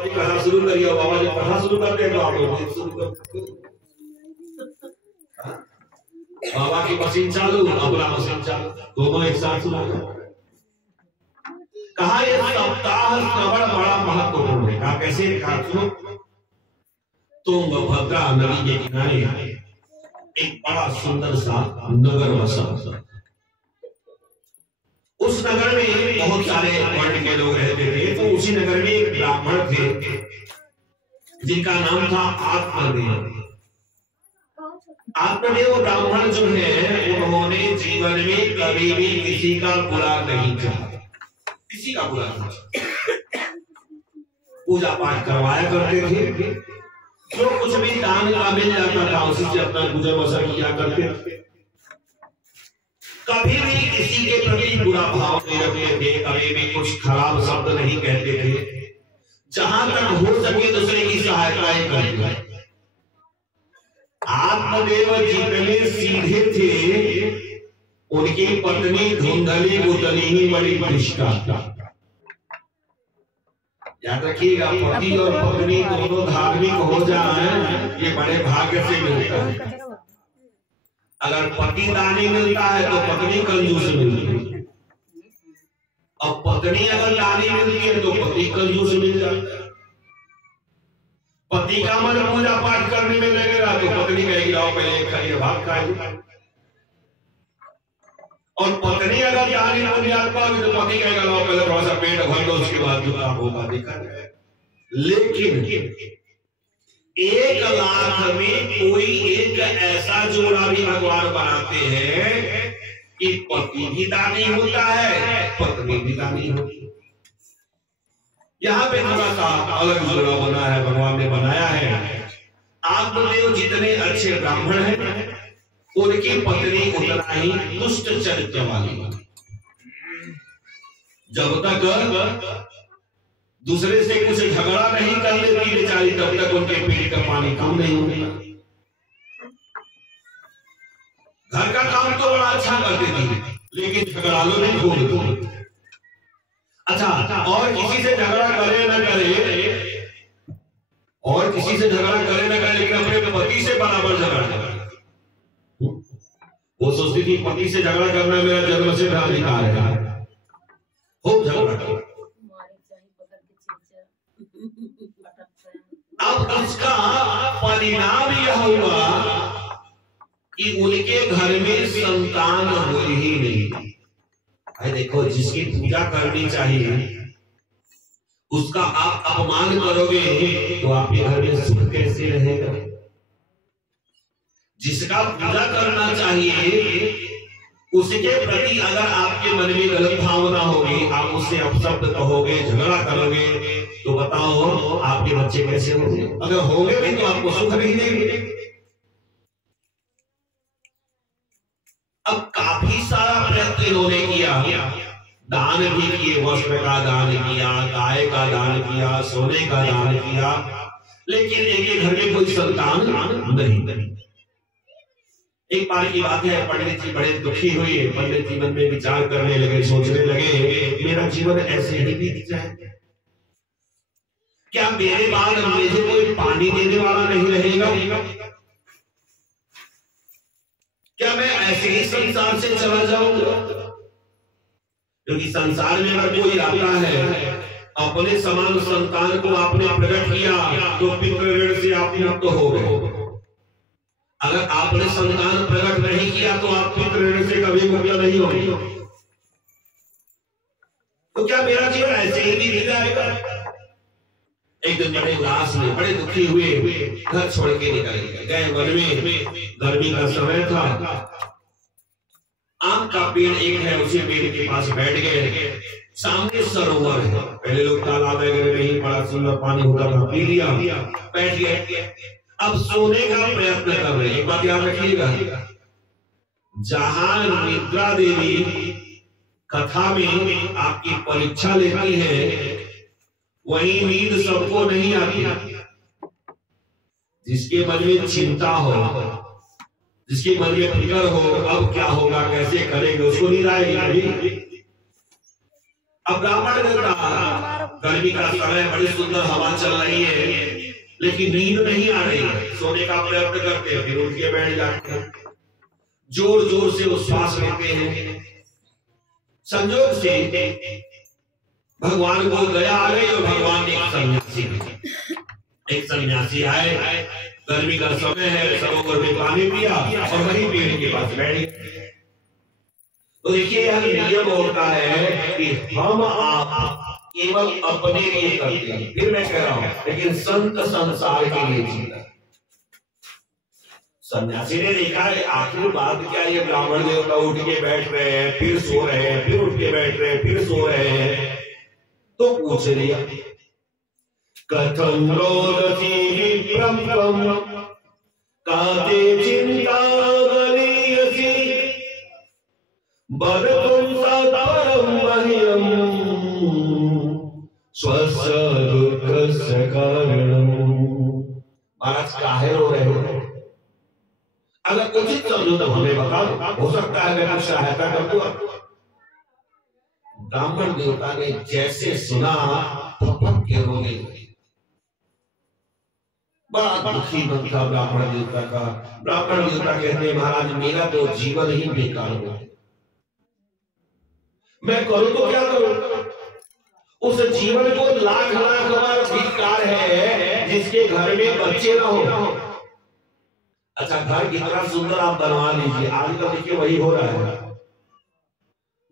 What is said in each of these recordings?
जी कहा शुरू करिए, बाबा जी कहा शुरू करते हैं तो आप लोग शुरू करते। बाबा की मशीन चालू, अपना मशीन चालू, दोनों एक साथ शुरू। कहा ये सप्ताह श्रवण बड़ा महत्वपूर्ण है। कहा कैसे? कहा सुनो, तुंगभद्रा नदी के किनारे एक बड़ा सुंदर सा नगर बसा। उस नगर में बहुत सारे वर्ण के लोग रहते थे। तो उसी नगर में एक ब्राह्मण थे जिनका नाम था आत्मदेव। आत्मदेव ब्राह्मण जो है, उन्होंने जीवन में कभी भी किसी का बुरा नहीं चाहा, किसी का बुरा नहीं चाहा। पूजा पाठ करवाया करते थे, जो कुछ भी दान का मिल जाता था उसी से अपना गुजर बसर किया करते थे। कभी भी किसी के प्रति बुरा भाव नहीं रखते थे, कभी भी कुछ खराब शब्द नहीं कहते थे। जहां तक हो सके दूसरे की सहायता करते थे। आत्मदेव जितने सीधे थे, उनकी पत्नी धुंधली उतनी ही बड़ी दुष्टा। याद रखिएगा, पति और पत्नी दोनों धार्मिक हो जाए ये बड़े भाग्य से मिलता है। अगर पति दानी मिलता है तो पत्नी कंजूस मिलती है, और पत्नी अगर दानी मिलती है तो पति कंजूस मिल जाता है। पति का मन पूजा पाठ करने में लगेगा तो पत्नी कहेगी लाओ पहले खाइए भात खाइए, और पत्नी अगर दानी पुण्यात्मा पाओगी तो पति कहेगा लाओ पहले थोड़ा सा पेट भर दो, उसके बाद जो काम होगा देखा जाए। लेकिन 1 लाख में कोई एक ऐसा जोड़ा भी भगवान बनाते हैं कि पति भी दानी होता है, पत्नी भी दानी होती है। यहाँ पे थोड़ा सा अलग जोड़ा बना है, भगवान ने बनाया है। आत्मदेव जितने अच्छे ब्राह्मण हैं, उनकी पत्नी उतना ही दुष्ट चरित्र वाली। जब तक दूसरे से कुछ झगड़ा नहीं कर लेती बेचारी, तब तक उनके पेट का पानी कम नहीं होता। घर का काम तो बड़ा अच्छा करती थी, लेकिन झगड़ालू नहीं खूब। अच्छा, और किसी से झगड़ा करे न करे, और किसी से झगड़ा करे न करे, लेकिन अपने पति से बराबर झगड़ा करे। वो सोचती थी पति से झगड़ा करना मेरा जन्म से अधिकार है, खूब झगड़ा। अब इसका परिणाम यह हुआ कि उनके घर में संतान हुई ही नहीं। भाई देखो, जिसकी पूजा करनी चाहिए उसका आप अपमान करोगे तो आपके घर में सुख कैसे रहेगा? जिसका पूजा करना चाहिए उसके प्रति अगर आपके मन में गलत भावना होगी, आप उससे अपशब्द कहोगे, झगड़ा करोगे, तो बताओ आपके बच्चे कैसे होंगे? अगर होंगे भी तो आपको सुख नहीं देंगे। अब काफी सारा प्रयत्न इन्होंने किया, दान भी किए, वस्त्र का दान किया, गाय का दान किया, सोने का दान किया, लेकिन एक घर में कोई संतान नहीं। एक बार की बात है, पंडित जी बड़े दुखी हुए। पंडित जी मन में विचार करने लगे, सोचने लगे मेरा जीवन ऐसे ही बीत जाए, क्या मेरे बाद मुझे कोई पानी देने वाला नहीं रहेगा? क्या मैं ऐसे ही संसार से चला जाऊंगा? क्योंकि संसार में अगर कोई आता है, अपने समान संतान को आपने प्रकट किया तो पितृ ऋण से आप मुक्त हो गए। अगर आपने संतान प्रकट नहीं किया तो आप पितृ ऋण से कभी मुक्त नहीं होंगे। तो क्या मेरा जीवन ऐसे ही बीत जाएगा? एक दिन बड़े उदास हुए, बड़े दुखी हुए, घर छोड़ के निकल गए वन में। गर्मी का समय था, आम का पेड़ एक है, उसी पेड़ के पास बैठ गए। सामने सरोवर है, पहले लोग तालाब वगैरह नहीं, बड़ा सुंदर पानी होता था, पी लिया, बैठ गए। अब सोने का प्रयत्न कर रहे हैं। एक बात याद रखिएगा, जहां निद्रा देवी कथा में आपकी परीक्षा लेती है, वही नींद सबको नहीं आती। जिसके मन में चिंता हो, जिसके मन में फिक्र हो, अब क्या होगा, कैसे करेंगे, उसको नींद आएगी। अब ब्राह्मण देवता, गर्मी का समय, बड़ी सुंदर हवा चल रही है, लेकिन नींद नहीं आ रही है, सोने का प्रयत्न करते हैं, फिर उठ के बैठ जाते हैं, जोर जोर से वो श्वास लेते हैं। संयोग से भगवान को दया आ गई और भगवान ने एक सन्यासी आए, गर्मी का समय है, सरोवर में पानी पिया और वही पेड़ के पास बैठ गए। तो देखिए यह नियम होता है कि हम आप केवल अपने लिए करते हैं, फिर मैं कह रहा हूं, लेकिन संत संसार के लिए जीता। सन्यासी ने देखा है आखिर बात क्या, ये ब्राह्मण देवता उठ के बैठ रहे हैं, फिर सो रहे हैं, फिर उठ के बैठ रहे हैं, फिर सो रहे हैं, तो पूछ लिया कथम रोदसी विप्रम काते चिंता गरीयसी बदतुम सतरम मह्यम स्वस्य दुःखस्य कारणम। महाराज काहे रो रहे हो? अगर उचित समझो तो हमें बता दो, हो सकता है मैं कुछ सहायता कर दूं। ब्राह्मण देवता ने जैसे सुना फपक के रोने लगे। बड़ा दुखी मन था ब्राह्मण देवता का। ब्राह्मण देवता कहते हैं महाराज मेरा तो जीवन ही बेकार हो, मैं करूं तो क्या करूं? उस जीवन को लाख लाख बार धिक्कार है जिसके घर में बच्चे ना हो। अच्छा घर कितना सुंदर आप बनवा लीजिए, आजकल देखिए वही हो रहा है।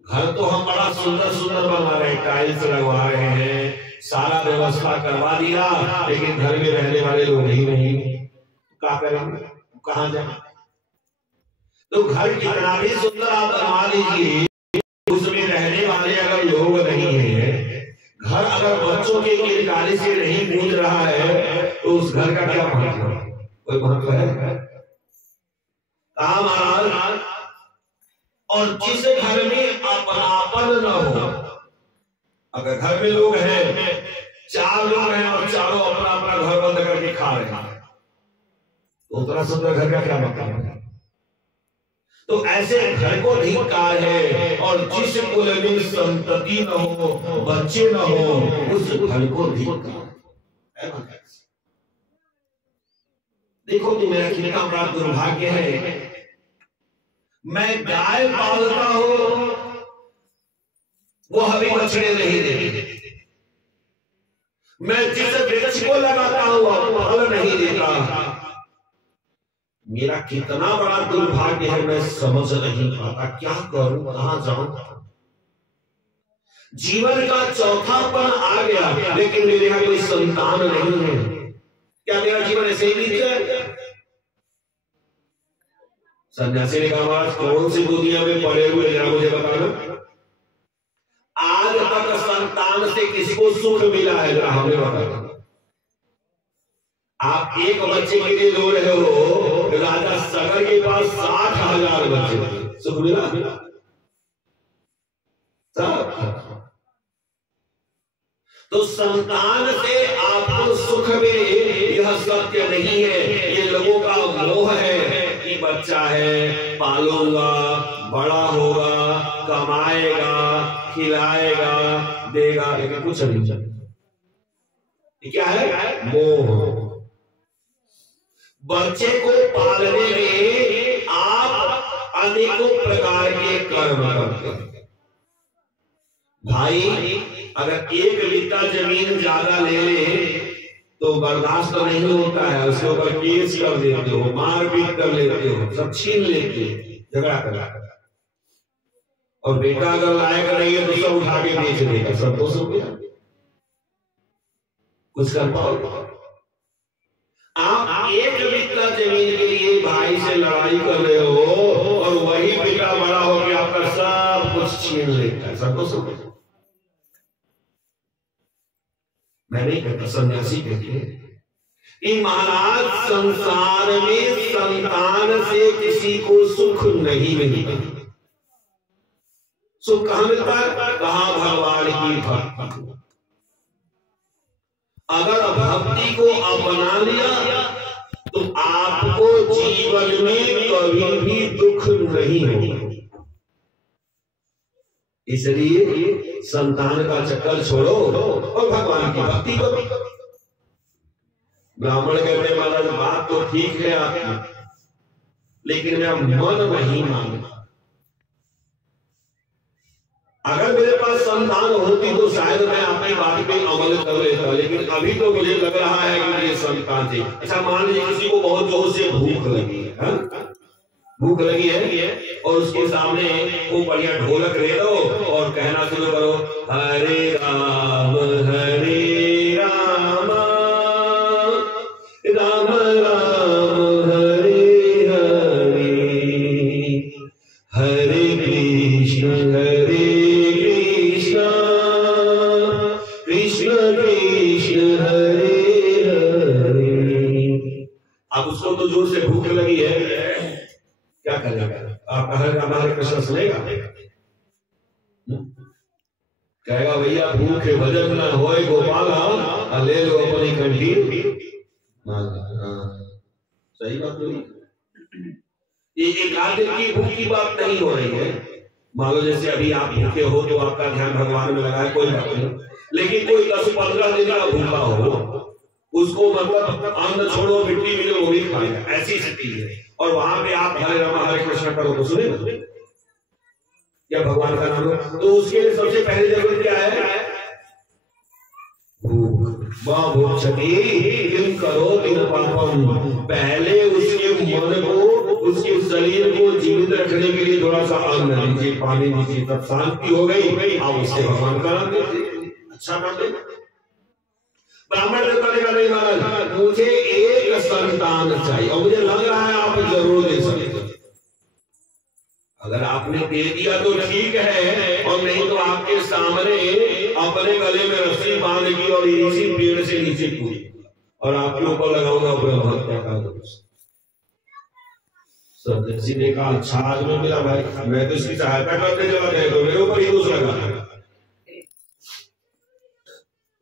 घर तो हम बड़ा सुंदर सुंदर बनवा रहे हैं, टाइल्स लगवा रहे हैं, सारा व्यवस्था करवा दिया, लेकिन घर में रहने वाले लोग ही नहीं, क्या करेंगे, कहां जाए? तो घर कितना भी सुंदर आप बनवा लीजिए, उसमें रहने वाले अगर लोग नहीं है, घर अगर बच्चों के किरदारी से नहीं गूंज रहा है, तो उस घर का क्या महत्व? कोई महत्व है? कहा महाराज, और जिस घर में अपनापन न हो, अगर घर में लोग हैं, चार लोग हैं और चारों अपना अपना घर बंद करके खा रहे हैं, तो उतना सुंदर घर का क्या मतलब है? तो ऐसे घर को धिक्कार है, और जिस कुल में संतति न हो, बच्चे न हो, उस घर को धिक्कार है। देखो तो मेरा कितना बड़ा दुर्भाग्य है, मैं गाय पालता हूं, वो हमें बछड़े नहीं देती, मैं जिस वृक्ष को लगाता हूं वो फल नहीं देता। मेरा कितना बड़ा दुर्भाग्य है, मैं समझ नहीं पाता क्या करूं, कहां जाऊं। जीवन का चौथापन आ गया, लेकिन मेरे यहां कोई संतान नहीं है। क्या मेरा जीवन ऐसे ही बीत जाएगा? सन्यासी ने कहा कौन सी दुनिया में पड़े हुए, जरा मुझे बताना। आज तक संतान से किसको सुख मिला है, जरा हमें बताना। आप एक बच्चे के लिए रो रहे हो, राजा सगर के पास 60,000 बच्चे थे, सुख मिला? तो संतान से आपको सुख मिले यह सत्य नहीं है, ये लोगों का मोह है कि बच्चा है, पालूंगा, बड़ा होगा, कमाएगा, खिलाएगा, देगा, लेकिन कुछ नहीं चाहिए। क्या है? मोह। बच्चे को पालने में आप अनेकों प्रकार के कर्म करते हैं। भाई अगर एक बित्ता जमीन ज्यादा ले ले तो बर्दाश्त तो नहीं होता है, उसके ऊपर केस कर देते हो, मारपीट कर लेते हो, सब छीन लेते हो, झगड़ा कर। और बेटा अगर लायक नहीं है तो सब उठा के बेच देगा, सब तो सब कुछ कर पाओ? आप एक बित्ता जमीन के लिए भाई से लड़ाई कर रहे हो, और वही बेटा बड़ा हो के आपका सब कुछ छीन लेता है, सब तो सब। मैं नहीं कहता, सन्यासी कहते हैं महाराज संसार में संतान से किसी को सुख नहीं मिलता। सुख कहां मिलता है? कहा भगवान की भक्ति। अगर भक्ति को अपना लिया तो आपको जीवन में कभी भी दुख नहीं होगा। इसलिए संतान का चक्कर छोड़ो और भगवान की भक्ति करो। ब्राह्मण कहते हैं महाराज बात तो ठीक है आपकी, लेकिन मैं मन नहीं मानता। अगर मेरे पास संतान होती तो शायद मैं आपकी बात पे अमल कर लेता, लेकिन अभी तो मुझे लग रहा है कि ये संतान थी। अच्छा मान लीजिए किसी को बहुत जोर से भूख लगी है, भूख लगी है और उसके सामने वो बढ़िया ढोलक ले दो और कहना शुरू करो हरे राम राम राम हरे हरे, हरे कृष्ण कृष्ण कृष्ण हरे हरे। अब उसको तो जोर से भूख लगी है, क्या करेगा? आप हमारे कृष्ण सुनेगा? कहेगा भैया भूखे भजन न होए गोपाल, ले लो अपनी कंठी। सही बात नहीं। ये एक आधे की भूख की बात नहीं हो रही है। मान लो जैसे अभी आप भूखे हो तो आपका ध्यान भगवान में लगा है, कोई बात नहीं। लेकिन कोई 10-15 दिन का भूखा हो, उसको मतलब अन्न छोड़ो मिट्टी मिले वो भी खाएगा, ऐसी स्थिति है। और वहां पे आप हरे राम हरे कृष्ण करो तो सुने या भगवान का नाम, तो उसके लिए सबसे पहले जरूरत क्या है? भूख। किम करो तिन पापम, पहले उसके मन को, उसके शरीर को जीवित रखने के लिए थोड़ा सा अन्न दीजिए, पानी दीजिए, तब शांति हो गई। आप उससे भगवान का नाम दीजिए, अच्छा काम दे। ब्राह्मण ने कहा नहीं महाराज मुझे एक संतान चाहिए और मुझे लग रहा है आप जरूर दे सकते। अगर आपने दे दिया तो ठीक है, और नहीं तो आपके सामने अपने गले में रस्सी बांध की और इसी पेड़ से नीचे कूदी और आपके ऊपर लगाऊंगा हत्या का दोष। सन्यासी ने कहा अच्छा आज में मिला भाई, मैं तो इसकी सहायता करने चला गया तो मेरे ऊपर ही दोष लगा।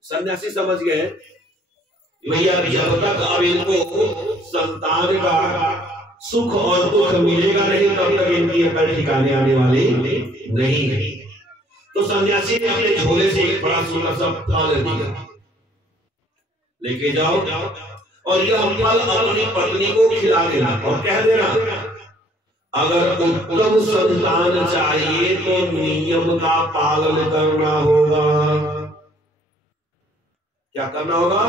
सन्यासी समझ गए भैया जब तक अब इनको संतान का सुख और दुख मिलेगा नहीं तब तक इनकी अकल ठिकाने आने वाली नहीं है। तो सन्यासी ने अपने झोले से एक बड़ा सुंदर सा फल दिया, लेके जाओ और यह फल अपनी पत्नी को खिला देना और कह देना अगर उत्तम संतान चाहिए तो नियम का पालन करना होगा। क्या करना होगा?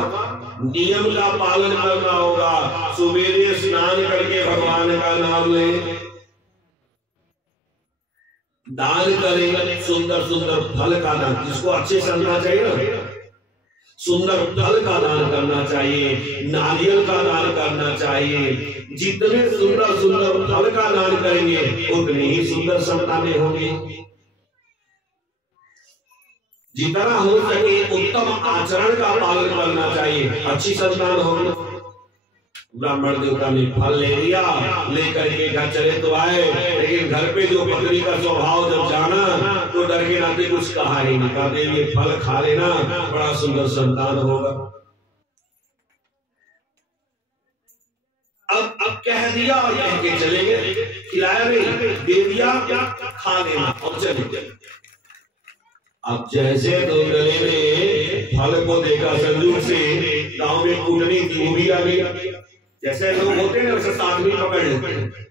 नियम का पालन करना होगा। सुबेरे स्नान करके भगवान का नाम ले, दान करें, सुंदर सुंदर फल का दान, जिसको अच्छे संतान चाहिए ना, सुंदर फल का दान करना चाहिए, नारियल का दान करना चाहिए। जितने सुंदर सुंदर फल का दान करेंगे उतनी ही सुंदर संतानें होंगी। जितना हो सके उत्तम आचरण का पालन करना चाहिए, अच्छी संतान होगी। ब्राह्मण देवता ने फल ले लिया, लेकर के घर चले तो आए, लेकिन घर पे जो पत्नी का स्वभाव जब जाना तो डर के नाते कुछ कहा ही नहीं, कहा देवी फल खा लेना, बड़ा सुंदर संतान होगा। अब कह दिया और कह के चले गए, खिलाया नहीं, दे दिया, खा लेना और चले गए। अब जैसे तो गले में फल को देखा संजूक से, गांव में कूटनी थी वो भी आ गई। जैसे लोग होते हैं वैसे साथ में पकड़ लेते हैं।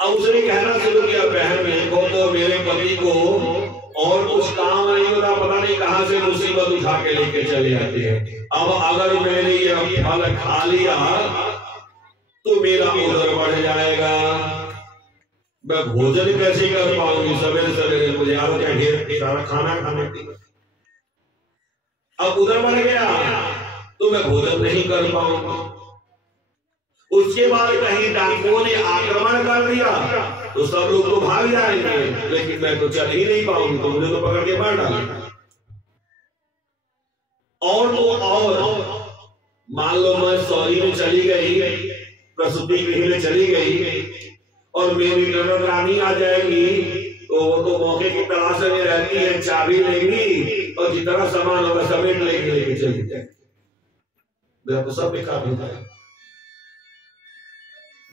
अब उसने कहना शुरू किया बहन देखो तो मेरे पति को और कुछ काम नहीं होता, पता नहीं कहां से मुसीबत उठा के लेके चले आते हैं। अब अगर मैंने ये फल खा लिया तो मेरा उधर बढ़ जाएगा, मैं भोजन कैसे कर पाऊंगी? सवेरे सवेरे मुझे यार क्या ढेर सारा खाना खाने की। अब उधर बढ़ गया तो मैं भोजन नहीं कर पाऊंगा। उसके बाद कहीं डाकुओं ने आक्रमण कर दिया तो सब लोग तो भाग जाएंगे, लेकिन मैं तो चल ही नहीं पाऊंगी, तो मुझे तो पकड़ के मार डालेंगे। और तो और मान लो मैं सौरी में चली गई, प्रसूति गृह में चली गई और मेरी ननद रानी आ जाएगी तो वो तो मौके की तलाश में रहती है, चाबी लेंगी और जितना सामान होगा समेट लेके चली जाएगी। मेरा तो सब बेकार होता है।